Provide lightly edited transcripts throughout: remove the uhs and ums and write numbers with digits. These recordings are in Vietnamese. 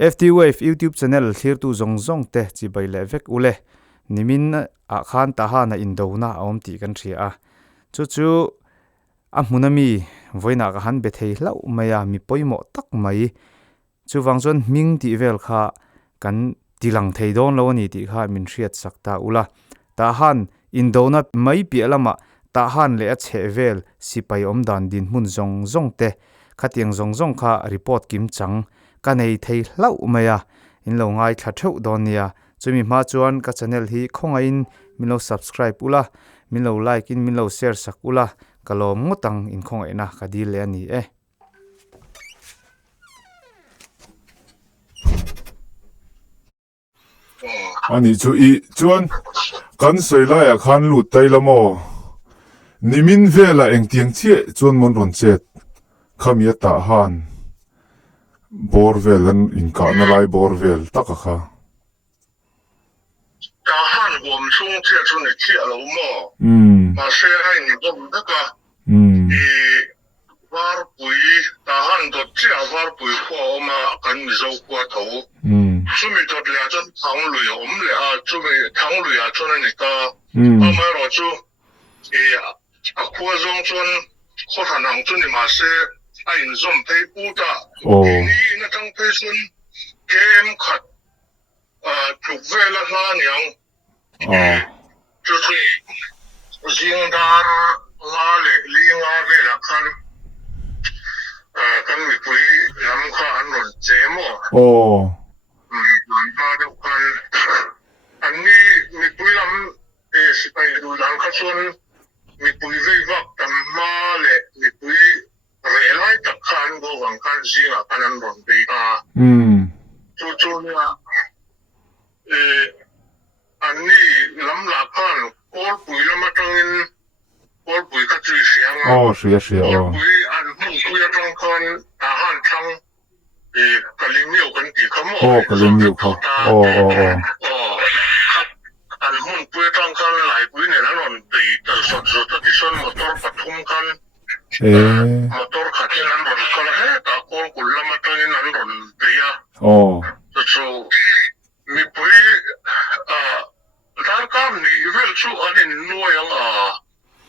FT Wave YouTube channel thlir tu zong zong te chi bai le vek ule nimin a khan ta ha na indona awm ti kan thria a chu a munami voina ka han be thei hlau maya mi poimo tak mai chu wangchon ming ti vel kha kan tilang thei don lo ni ti kha min hriat sakta ula ta han indona mai pi alama ta han le a che vel sipai om dan din mun zong zong te khatiang zong zong kha report kim chang ka nei thei hlau maya in lo ngai thla theu don nia chumi ma chuan ka channel hi khonga in min lo subscribe ula min lo like in min lo share sak ula kalom ngotang in khonga ina ka di le ani ani chu I chuan kan soila ya khan lut tai lamo nimin vela engtiang che chuan mon ron chet khamia ta han borvel an in ka na lai borvel takakha ta han gom chung che chu ni che lo mo ma se ai ni dom da ka e var pui ta han do che var pui ko ma kan mi zo ko tho chu mi dot le chon thang lu yo le a chu mi thang lu ya chon ni ka ma ro chu e a ko zong chon ko han ang chu ni ma se ai in zom pe pu ta ni na tang pe chun kem khat chuk ve la ha nyang chu chi jing dar la le li nga ve la khan kan mi pui lam kha an ron che mo man ba de khan an ni mi pui lam e si pai du lang kha chun mi pui ve vak tam ma le mi pui re lai tak khan go wang khan jinga kan an ron pe ta chu nia ani lam la khan kol pui lam atangin kol pui ka chui siang sia kol pui an hung pui atang khan ta han thang kalimiu kan ti khamo kalimiu kha an hung pui atang khan lai pui ne na ron pe ta sot ta ti son motor pathum khan motor khatin an ron khala he ta kol kul lam atangin an ron pe ya so mi pui dar kam ni vel chu anin nuayang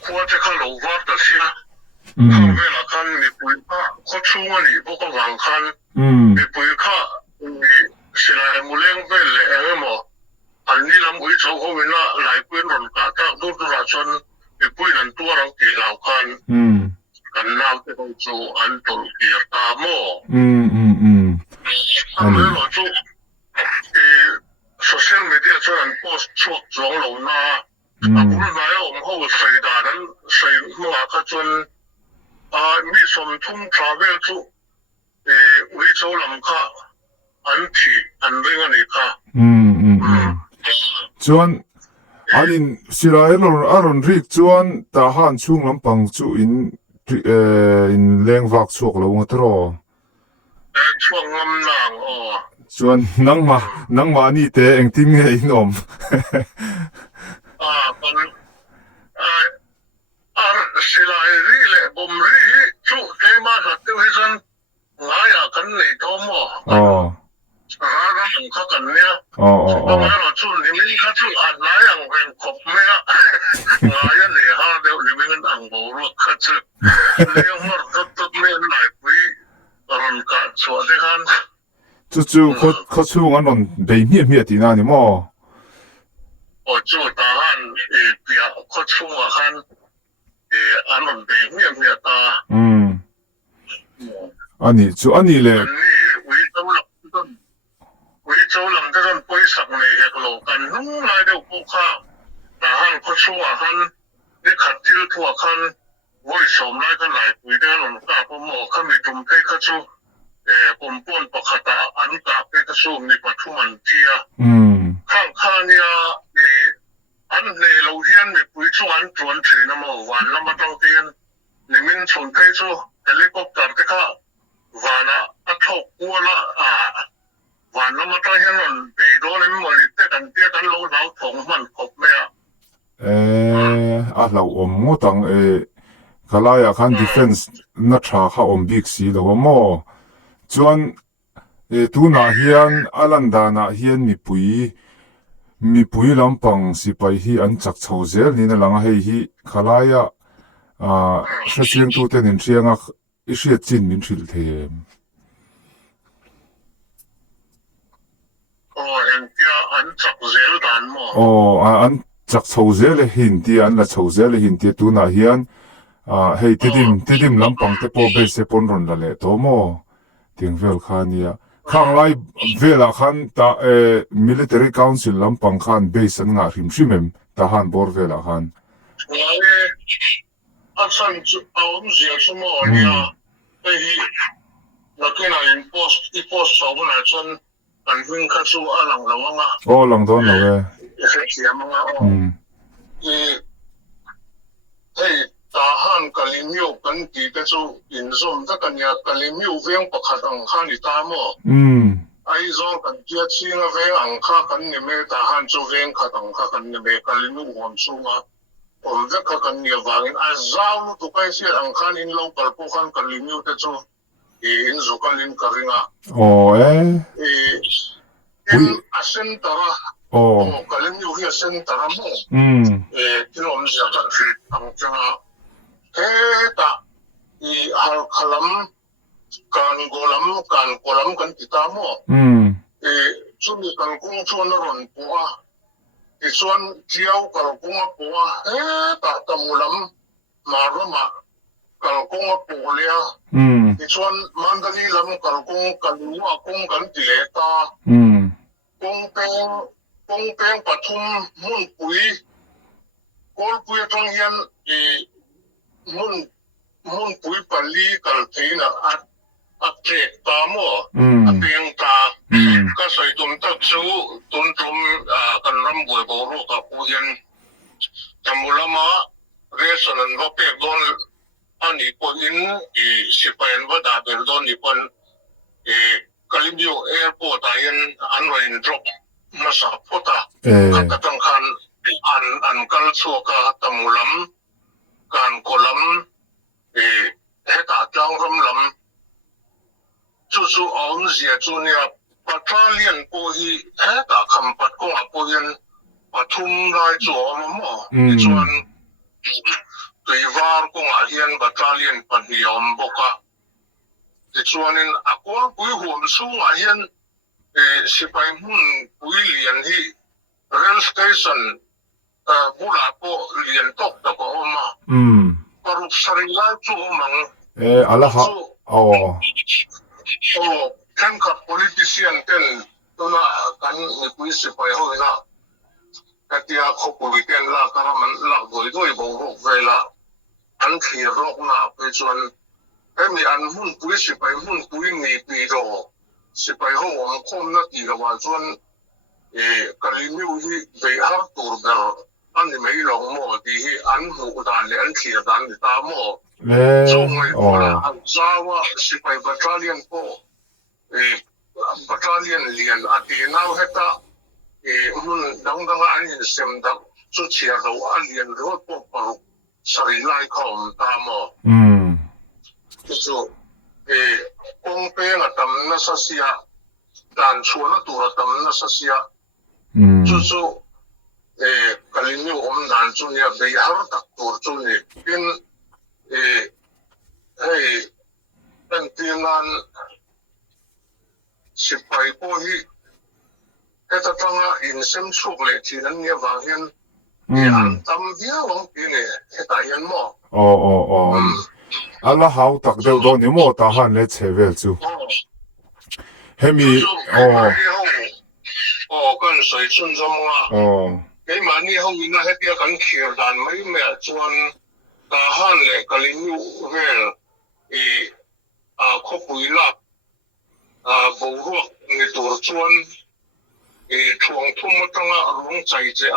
khuate kha lo war ta sia vel khan mi pui kho chunga ni boko wang khan mi pui kha ni silai muleng vel le emo ani lam ui chau ho wina lai pui ron ka ta du ra chon mi pui nan tuarang ki lau khan kan nam te chu an tol kir ta mo ani lo chu social media chuan post chuak chuang lo na abul na ya ho sei da nan sei hnuwa kha chuan mi som thum travel chu ui chu lam kha an thi an ring ani kha chuan anin sirael aron rik chuan ta han chung lampang chu in lengwak chuak lo ngatro chuang ngam nang chuan nangma ni te engtin nge in om silai ri le bom ri chu ke ma ha te hi san ngaya kan nei to mo ra kha kan nia ma ro chu ni mi kha chu an na yang wen khop me ngaya ne ha de ni mi ang bo ro kha chu le hor tot me nai pui ron ka chu de han chu kho chu an ron bei mi ti na ni mo chu ta han pia kho chu ma han an ron bei mi ta ani chu ani le ui châu lam te ron poi sak nei hek lo kan nung lai deuh pawh kha ta han kho chu a han ni khat thil thua khan voi som lai ka lai pui te ron ka po mo kha mi tum pe kha chu pompon pakhata an ka pe ka su ni pathum an tia khang khania an ne lo hian mi pui chu an chuan thina mo wan lama tang tian ni min chon pe chu helicopter te kha wana a thok kuala wan lama tang hian ron pe do le mo li te kan tia kan lo lau thong man khop me a lo om ngotang kalaya khan defense na tha kha om big si lo mo chuan tu na hian alanda na hian mi pui lampang sipai hi an chak chho zel ni na langa hei hi khalaya sa chiang tu ten in chianga isia chin min thil them em kia anh chặt dẻo đàn mò an chak chho zel hin ti an la chho zel hin ti tu na hian hei tidim lampang te po be se pon ron la le to mo tiếng vel khania khang lai vela khan ta military council lampang khan base an nga hrim hrimem ta han bor vela khan anh sang ông dẻo số mò nha đây là cái này post sau này chân anh huynh khát số ở lòng lâu nga lang don lo e sẽ chiếm nga hey tahan kalimyo kan ti te chu in zom ta kan ya kalimyo veng pakhat ang kha ni ta mo ai zo kan tia chinga veng ang kha kan ni me tahan chu veng khat ang kha kan ni me kalimyo hom chu nga om ve kha kan ni wangin a zaw lu tu kai sia ang khan in lo kal po khan kalimyo te chu in zo kalin karinga in asen tara kalimyo hi asen tara mo tilom sia kan fi ang changa ta hal khalam kan kolam kan kita mo chumi kan kung chuan na ron puwa chuan chiao kal kunga puwa ta tamulam maroma kal kunga pulia chuan mandali lam kal kalua kung kan tileta kung peng pathum mun pui kol pui tong hian mun pui pali kal theina at trek ta mo ateng ta ka sai tum tak chu tum kan ram boi bo ro ka pu hian tamulama resonan va pek don ani po in sipayan va da ber don ni pon kalimyo airport ayan anrain drop masa pota katang khan an kal chu ka tamulam kan kolam heta tlang ram lam chu aun zia chu nia battalion po hi heta khampat ko a po hian pathum lai chu mo chuan tuivar ko a hian battalion panhiom boka chuanin akol pui hum su a hian sipai hun pui lian hi rail station bula po lian tok ta ko ma paruk sarila chu mang ala ha kan ka politician ten tuna kan ni pui sipai ho na katia khopui ten la karaman la goi bo ro vela an khi rok na pe chuan mi an hun pui sipai hun pui ni pi ro sipai ho ang khom na ti la wa chuan kalimiu hi be har tur ber ani mei long mo ti hi an hu dan le an khia dan ni ta mo so mai an zawa sipai battalion po battalion lian ati nau heta hun dang an in sem da chu chia ro an lian ro po paru sari lai khom ta mo so kong pe na tam na sa sia dan chuan tu ra tam na sa sia chu kalimiu om dan chu nia be har tak tur chu ni pin hey tan tinan sipai po hi eta tanga in sem chuk le thinan nia wang hian an tam dia wang pi ne eta hian mo ala hau tak deuh do ni mo ta han le chevel chu hemi kan soi chun zamwa cái mà ni hông ina hết kia kan khir dan mai me chuan ta han le kalinu vel khopui la bo ruak ni tur chuan thuang thum tanga rong chai che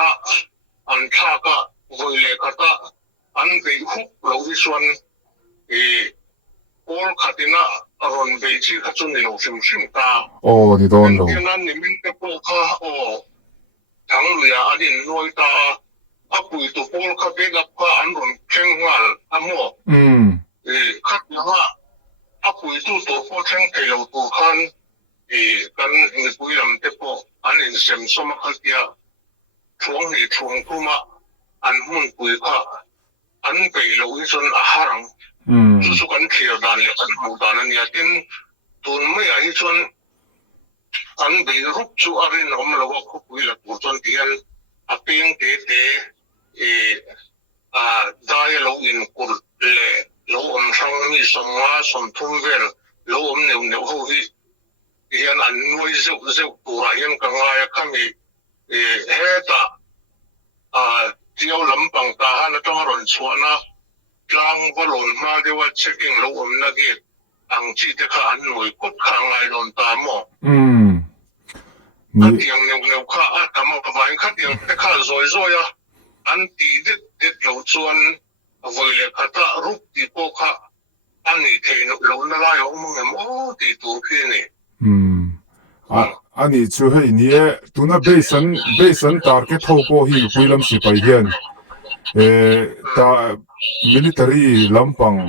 an tha ka voi le khata an be huk lo hi chuan kol khatina ron be chi kha chun ni lo sim ta ni don lo nan ni min te po kha thang luya adin noi ta apui tu pol kha be gap kha an ron kheng ngal amo khat na apui tu to po theng ke lo tu khan sem soma khatia thuang ni thuang kuma an mun pui kha an pe lo hi chon a harang chu kan khir dan le kan mu dan an ya tin tun mai a hi chon an be rup chu arin om lo ko pui la pu chon tian a ping te dai lo in kur le lo om sang mi songa som thum vel lo om neu ho hi hian an nuai zeu pura hian ka ngai kami heta tiau lampang ta han atong ron chuana tlang balon ma dewa checking lo om na ge ang chi te kha an nuai kut kha ngai don ta mo tiang neu kha a tama vai kha tiang te kha zoi ya an ti det lo chuan voile khata rup ti po kha ani thein lo na la yo mong em o ti tu phi ni ani chu hei nie tuna basin target tho po hi puilam si pai hian ta military lampang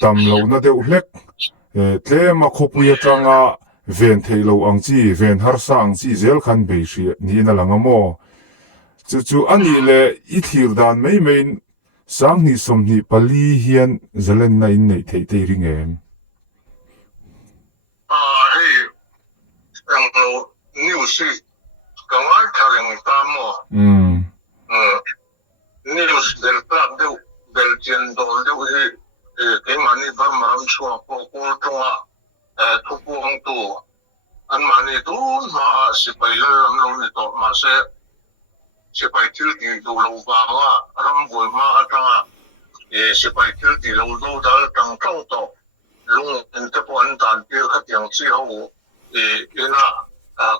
tam lo na deuh hlek tlema khopuya tanga ven theilo ang chi ven har sa ang chi zel khan be shi ni na langamo chu ani le I thir dan mai sang ni som ni pali hian zalen na in nei thei te ring em news kangal thareng ta mo news del plak deu belgian dol deu hi ke mani bar maram chua ko tonga thupong tu an mani tu ma sipai lam lo ni to ma se sipai til ti do lo ba wa ram boi ma atanga sipai til ti lo do dal tang tong to lung en te po an tan pi kha tiang chi ho ina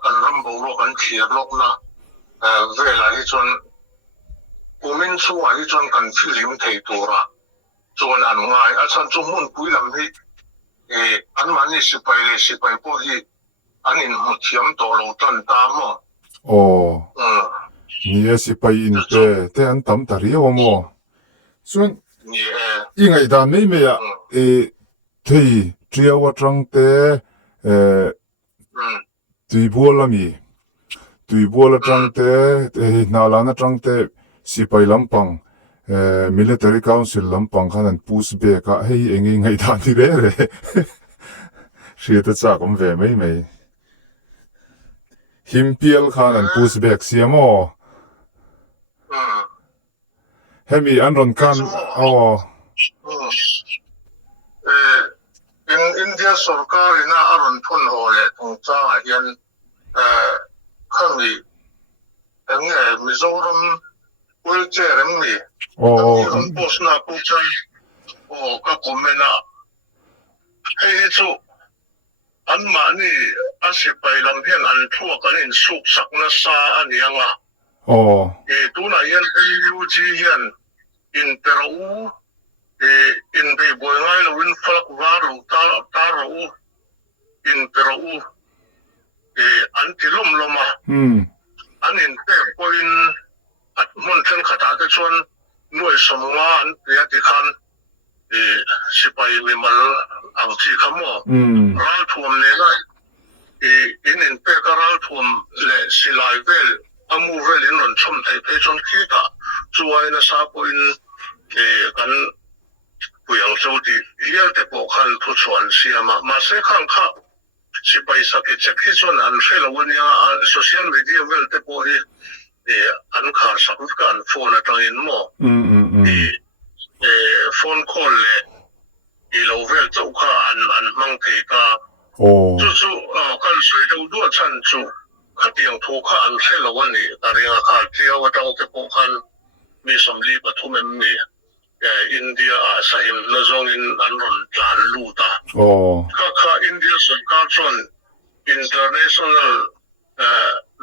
kan ram bo ro kan thiar lok na vela hi chon kumin chu hi chon kan filim thei tura chon an ngai a chan chu mun pui lam hi an mani sipai po hi anin mu thiam to lo tan ta mo ni sipai in te an tam tari o mo chuan ingai dan nei me ya thei triawa tang te tui bola tang te nalana tang te sipai lampang military council lampang khan an pus be ka hei engi ngai dan ni re ria ta cha kom ve mai himpial khan an pus bek siamo hemi anron kan in India sarkar ina aron thun ho le thong cha hian khami Mizoram wheelchair mi post na puchan ka komena hei chu an mani asipai lam hian an thua kan in suk sakna sa anianga tuna hian UG hian in peru in be boy ngai lo in falak varu ta ro in peru an tilom loma an in pe point at mon chen khata te chon noi somwa an ya ti khan sipai lemal ang chi khamo ral thuam le na in pe karal thuam le silai vel amu vel in ron chom thai pe chon khita chuai na sa point kan puyang choti hial te po khan thu chuan siama ma se khan kha sipai sak chek hi chon an phela wonia social media vel te po hi an kha sak kan phone atangin mo phone call le lo vel chau kha an mang the ka chu kan sui do do chan chu khatiang thu kha an phela woni taringa kha tiaw atang te po khan mi somli pathum me India sahim na zong in anron plan luta kha India sarkar chon international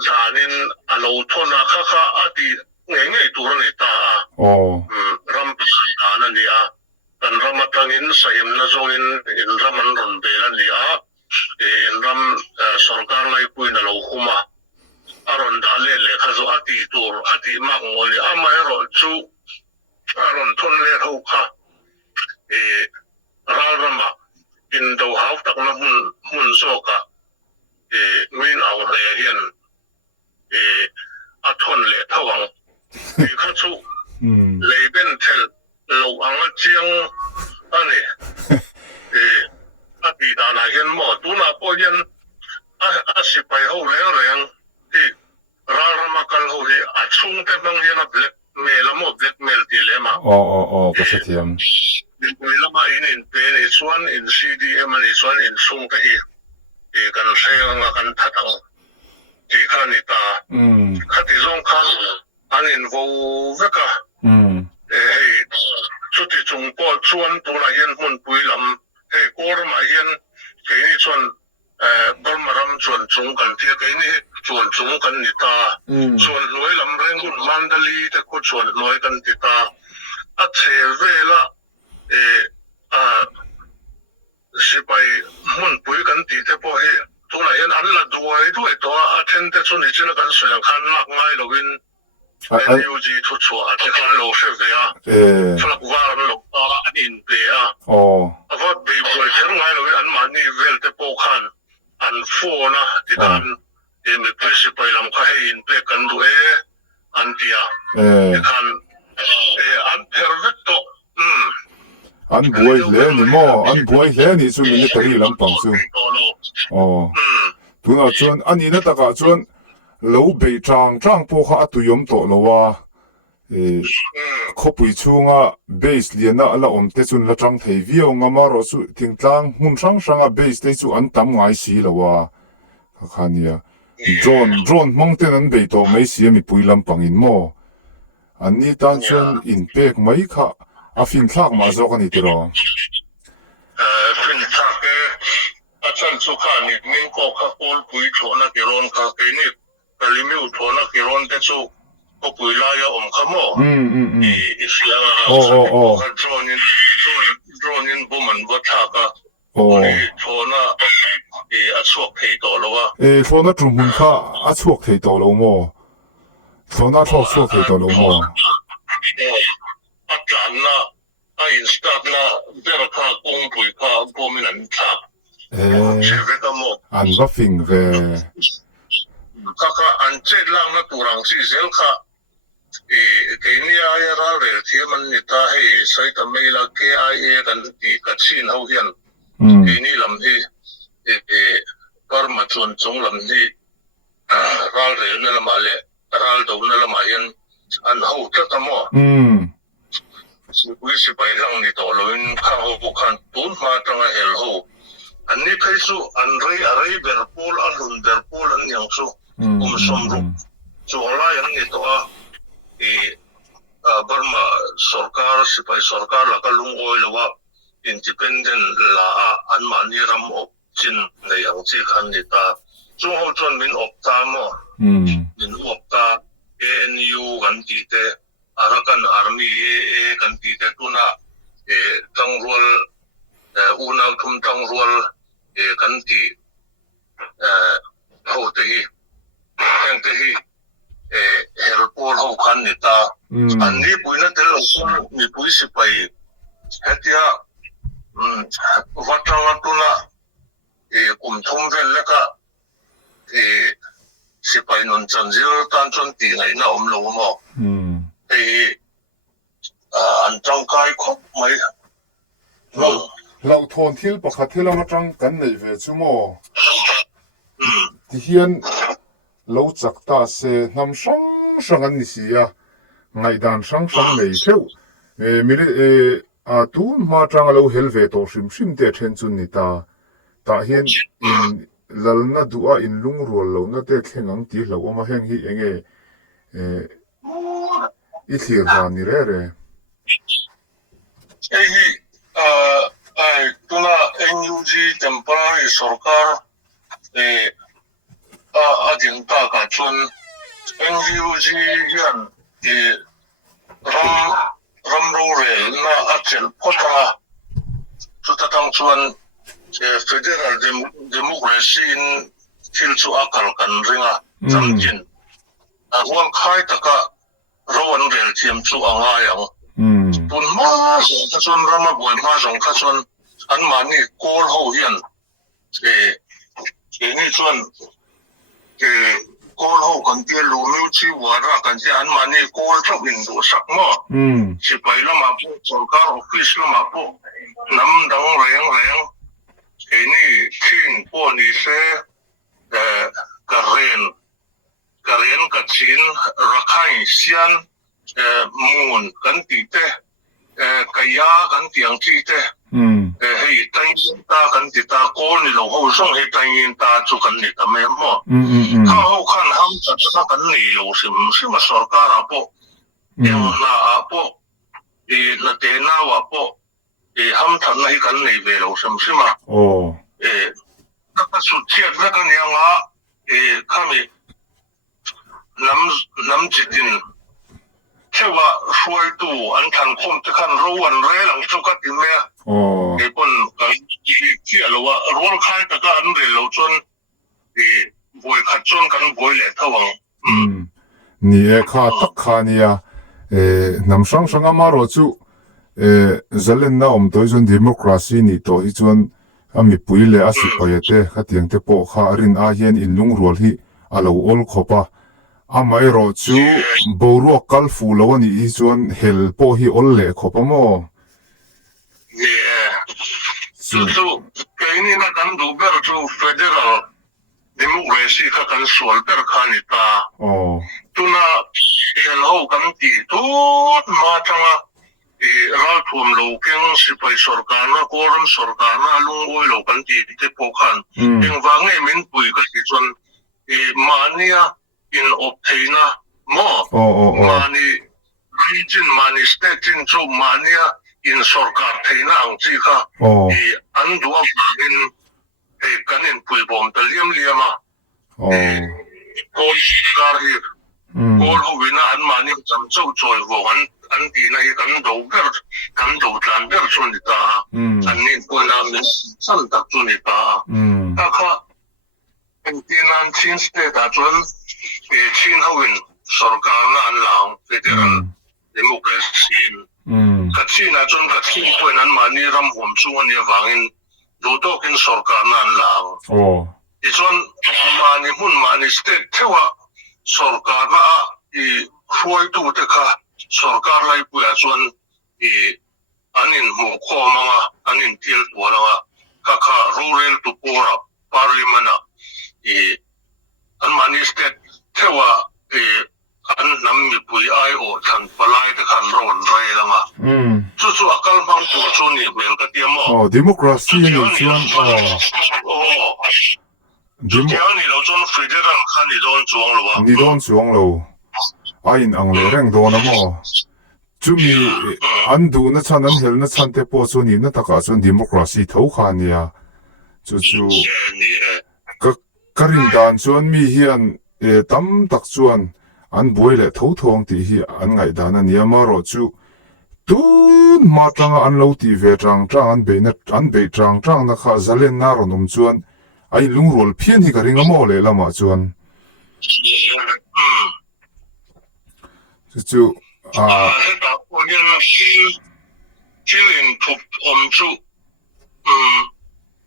zanin alo thona kha ati ngai turani ta ram pasana ni kan ramatangin sahim na zong in raman ron bela ni in ram sarkar lai puina lo huma aron dale le khazo ati tur ati mangoli amai ro chu aron thon le ho kha rama in do hauf tak na mun soka min au re hian thôn lệ thao ang thì khát chú lấy bên theo lâu ang ở chiang anh này bị đàn này hiện mỏ tú na bao nhiêu sĩ bài hậu lẽ thì ra mà cần hậu thì chung cái băng hiện là blackmail là một blackmail thì lẽ mà có sự thiam vì là mà in bên in xuân in CDM in xuân in chung cái thì cần xe mà cần thật ang thì khăn thì ta khát thì giống khăn anh in vô với cả chút thì chúng có chuan tu là hiện muốn bùi lắm hey cô mà hiện cái này chuan bơm mà làm chuan chúng cần thì cái này chuan chúng cần thì ta chuan lối làm riêng cũng mandali thì có chuan lối cần thì ta chế về là sĩ bài muốn bùi cần thì thế bao hey tu là hiện anh là đuổi đó thêm thế chuan thì chỉ là cần sửa khăn lạc ngay rồi NUG thu chua thì khăn lâu sẽ về cho là qua làm lâu anh in về và bị buổi sáng ngay rồi anh mà đi về thì bao khăn anh phô na thì anh thì mình phải sẽ phải làm cái in về cần đuổi anh kia thì khăn anh perfecto anh buổi lẽ ni mò anh buổi lẽ ni chú mình tới làm bằng chú tu nào chuan anh in ta cả chuan lâu bề trang po khá tụi yếm tổ lâu à khó bùi chung à base liền à là té chun là trang thấy viêu ngắm mà rồi su tiếng tlang hun sang à base té chu anh tắm ngay xí lâu à khán nia drone mong tên anh bề tổ mấy xí mi bùi làm bằng in mò anh ni tan chuan in pek mấy khá à phim thác mà do cái này đó phim thác cái chân su khăn ni mình có khá bol bùi chỗ na cái ron khá cái ni cái miu thua na cái ron thế chú có bùi lai ở khăm mỏ thì xia cái drone in bùm mình vắt thác à thì thua na thì ăn suộc thầy tổ lâu à thua na trùng hun khá ăn suộc thầy tổ lâu mò thua na suộc thầy tổ lâu mò ăn chán na ăn instad na bây khá công bùi khá bùm mình ăn thác ăn vấp phình về kaka an chết lang na turang si zel kha cái ni ai ra re thi man ni ta he sai ta mai la KIA kan ti ka chin ho hian cái ni lam hi par ma chon chung lam hi ral re na lam ale ral do na lam hian an ho ta ta mo si pai lang ni to loin kha ho khan tun ma tanga hel ho an ni khai su an rei ber pol an lun ber pol an yang su som ru so la yang ni to Burma sarkar sipai sarkar la kalung oi lawa independent la an mani ram op chin nei ang chi khan ni ta chu ho chon min op ta mo min op ta ANU kan ti te Arakan Army kan ti te tuna tang rual unal thum tang rual kan ti ho te hi ang te hi helpol ho khan ni ta an ni puina tel ni pui si pai hetia watanga tuna kum thum vel leka si pai non chanjil tan chon ti ngai na om lo mo an tang kai khop mai lau thon thil pakhat thil ang atang kan nei ve chu mo ti hian lo chak ta se nam sang an ni sia ngai dan sang nei theu mili tu ma tang lo hel ve to shim te then chun ni ta hian in lalna du'a in lung rol lo na te thengang ti lo ma heng hi enge i thlir dan ni re tuna NUG temporary sarkar adin ta ka chun NUG hian ram ro re na achel phota chutatang chuan federal democracy in thil chu akal kan ringa jamjin awang khai taka rowan rel thiam chu anga yang tun ma ka chon rama boy ma jong ka chon an mani kol ho hian ni chuan call ho kan tia lu nu chi wara kan tia an mani call thok in do sak mo si pai la ma po sarkar office la ma po nam dang reng ke ni thin po ni se karen ka chin rakhai sian mun kan ti te kaya kan tiang chi te hei tai ta kan ti ta ko ni lo ho song hei tai in ta chu kan ni ta me mo kha ho khan ham cha kan ni lo sim ma sarkar a po yang na a po la te na wa po ham than nei kan nei ve lo sim ma ka su chiat na kan yang a kami nam chitin chewa shuai tu an than khom te khan ro an re lang chu ka ti me pon ka chi lo wa rol khai ta ka an re lo chon boy khat chon kan boy le thawang ni kha tak kha nia nam sang sang amaro chu zalen na om toy zon democracy ni to hi chuan ami puile asipayate khatiang te po kha rin a hian in lung rual hi alo ol khopa amai ro chu boru kal fu lo ani hi chuan hel po hi ol le khopa mo so kai ni na kan do ber chu federal democracy kha kan sol ber khani ta tuna hello kan ti tut ma changa ral thum lo keng sipai sarkar na koram sarkar na lung oi lo kan ti te po khan eng wang e min pui ka ti chon mania in obtaina mo mani region mani state in cho mania in sarkar theina ang chi kha an duwa in kanin pui bom ta liama ko sarkar hi ko ho wina an mani cham chau choi wo an ti na kan do tlan ber chun ta an ni ko na min san tak chun ta kha en tinan chin state a chun chin hawin sarkar na an lang federal democracy ka chin a chun ka chin ko nan mani ram hom chu ani wangin do to kin sarkar na an lang i chun mani state thewa sarkar na huai tu te kha sarkar lai pu a chun anin mo kho manga anin til wala kha rural to pora parliament an mani state thewa an nam mi pui ai o than palai te khan ron rai langa chu akal bang tu chu ni mel ka tiamo democracy ni chuan ni lo chon federal khan ni don chuang lo ain ang le reng do na mo chumi an du na chan an hel na chan te po chu ni na taka chon democracy tho kha nia chu karin dan chuan mi hian tam tak chuan an buai le tho thong ti hi an ngai dan ania ma ro chu tun ma tanga an lo ti ve tang an be tang na kha zalen na ro nom chuan ai lung rol phian hi ka ringa mo le lama chuan chu heta onian chilin thup om chu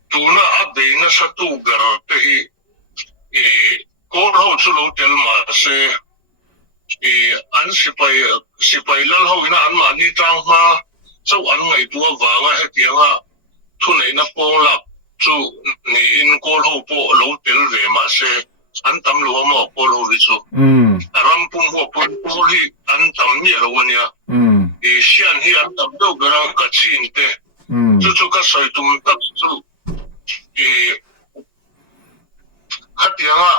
tuna adeina sa tu gar te hi ko ho chu lo tel ma se an sipai lal ho ina an ma ni tang ma so an ngai tu wanga hetianga thunei na pong lak chu ni in ko ho po lo tel ve ma se an tam lo mo ko lo ri chu ram pum ho pum ko hi an tam ni lo wania sian hi an tam do gara ka chin te chu ka sai tum tak chu khatianga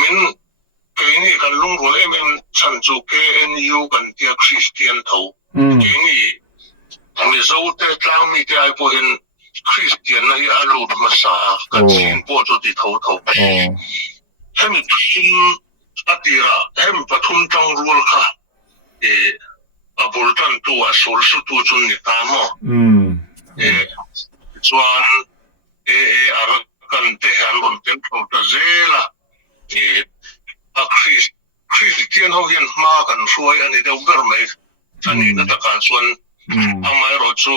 min kaini kan lung ro chan chu KNU kan tia Christian tho kaini ami zo te tlang mi te ai po in Christian na hi alu masa ka chin po chu ti tho hem atira hem pathum tang rul kha abultan tu asol su tu chun ni ta mo chuan arakan te halon ten ta zela a Christian ho hian ma kan suai ani deuh ber mai ani na ta kan chuan amai ro chu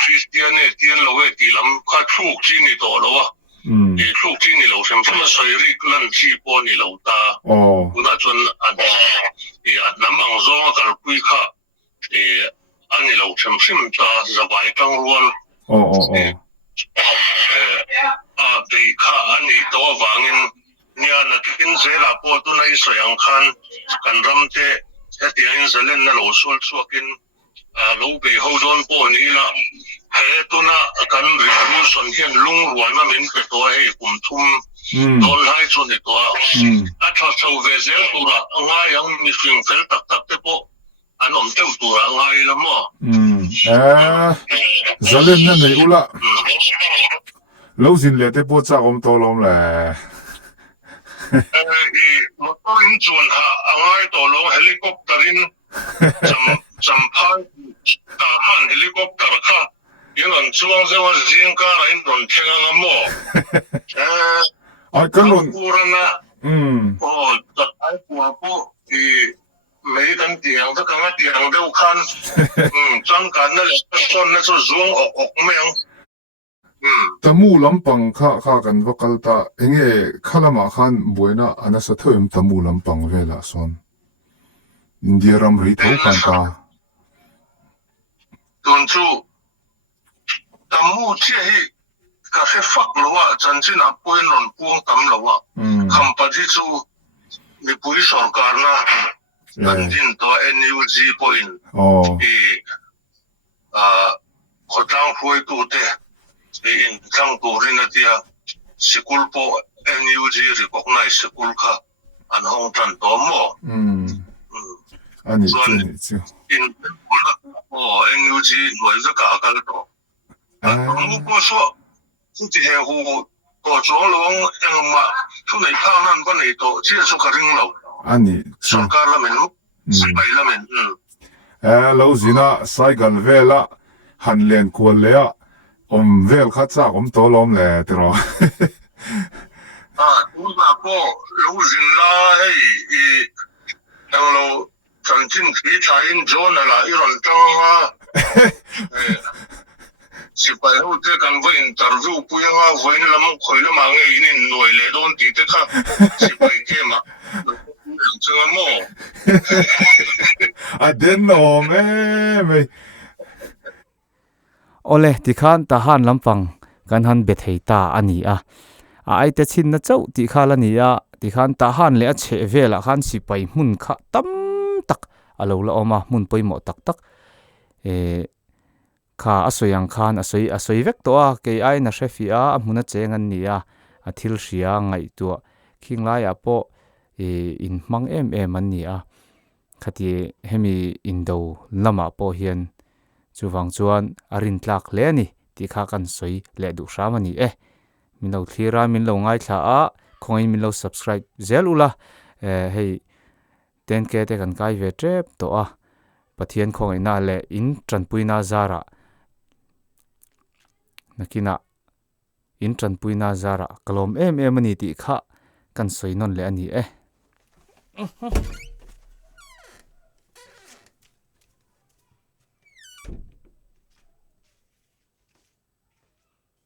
Christian e tian lo e ti lam kha thuk chi ni to lo wa ลูกที่นี่เราเชื่อมมาใส่ริกลันที่ปอนี่เราตาคุณอาจารย์อันน้ำมังซ่งกับปุยค่ะอันนี้เราเชื่อมตาสบายกังวลเด็กค่ะอันนี้ตัววางินเนี่ยนักกินเสลาปอตัวนั้นสยังคันกันรำเตะเตียงเสลนนั่นเราสู้สู้กินเราไปเขาโดนปอนี่ละตัวน่ะกันเรื่องรู้ส่วนเห็นลุงรวยมาเหม็นไปตัวให้ผมทุ่มโดนให้ส่วนในตัวถ้าชาวเวเซลตัวละง่ายยังมีสิ่งเฟลตักเตปอันนั้นเจ้าตัวง่ายละมั้งจะเล่นนั่นไหนอุละเราสินเลยเตปจากผมตัวลมแหละมอเตอร์อินชวนฮะง่ายตัวลงเฮลิคอปเตอร์อินจำพายหันเฮลิคอปเตอร์ค่ะยังอันช่วงเช้าเสียงการอินโดนเทงงมั้งกันนกูรันะโอ้จัดไอ้ปัวปุ๊ไม่กันเตียงถ้ากันเตียงเดียวกันจังกันนั่นแหละคนนั่นจะzoomออกไม่ยังแต่มูลำปังข้ากันว่ากัลตาเองข้าละมาขันบัวน่ะอันนั้นสัตว์แต่มูลำปังเวลาส่วนอินเดียรำริเท่ากันตาตุนจูแต่มูเชี่ยฮีกาเฟฟักแล้วว่าจันจินอับปุยนนพวงตั้มแล้วว่าคำปฏิจูมีปุยสองการนะกันจินตัว NUG ปุยนขดตั้งปุยตัวเตอินตั้งตัวรินาทีสกุลปอ NUG รีคอกไนสกุลค่ะอันห้องจันตัวมั้งอันนี้จริงอินโอ้ NUG หน่วยจะกากันตัว如果说自己还和各种龙嘛，出来看那个那个接触个人了，上家了没路，是没了没，老是那晒干เวลาหันเลียนควรเลยอ่ะเวลข้าจ้าตัวล้อมเลยตัวดู那个老是那当เรา曾经提查因做那啦，一轮当啊，สิไปหูเจอกันว่าอินเตอร์วิวปุยงาวันละมันคุยละมังเองนี่หน่วยเลยโดนตีเด็กค่ะสิไปเกี่ยมจังมั้งเด่นโนแม่โอเลที่ข้านตาหันลำฟังกันหันเบ็ดให้ตาอันนี้ไอแต่ชินนะเจ้าที่ข้าละนี้ที่ข้านตาหันเลยเฉเวละข้านสิไปมุนข้าตั้มตักอาลูละออกมามุนไปหมดตักข้าอสวยยังข้านอสวยเวกตัวเกย์ไอน่ะเชฟีมุนเจงันนี้ทิลเสียไงตัวคิงไลปออินมังมันนี้ขัดยี่เฮมีอินโดลำปอเฮียนจูฟังจวนอรินทลักเลนี่ที่ข้ากันสวยและดูสามันนี้มินเราทีรามินเราง่ายท่าคงมินเรา subscribe เจลูละให้เต้นเกตกันไกลเวทเจ็บตัวปะเทียนคงน่าเละอินจันปุยนาซาระนักน่ะอินจันปุยนาซาระกลมมันนี้ที่ข้ากันสวยนนเลอันนี้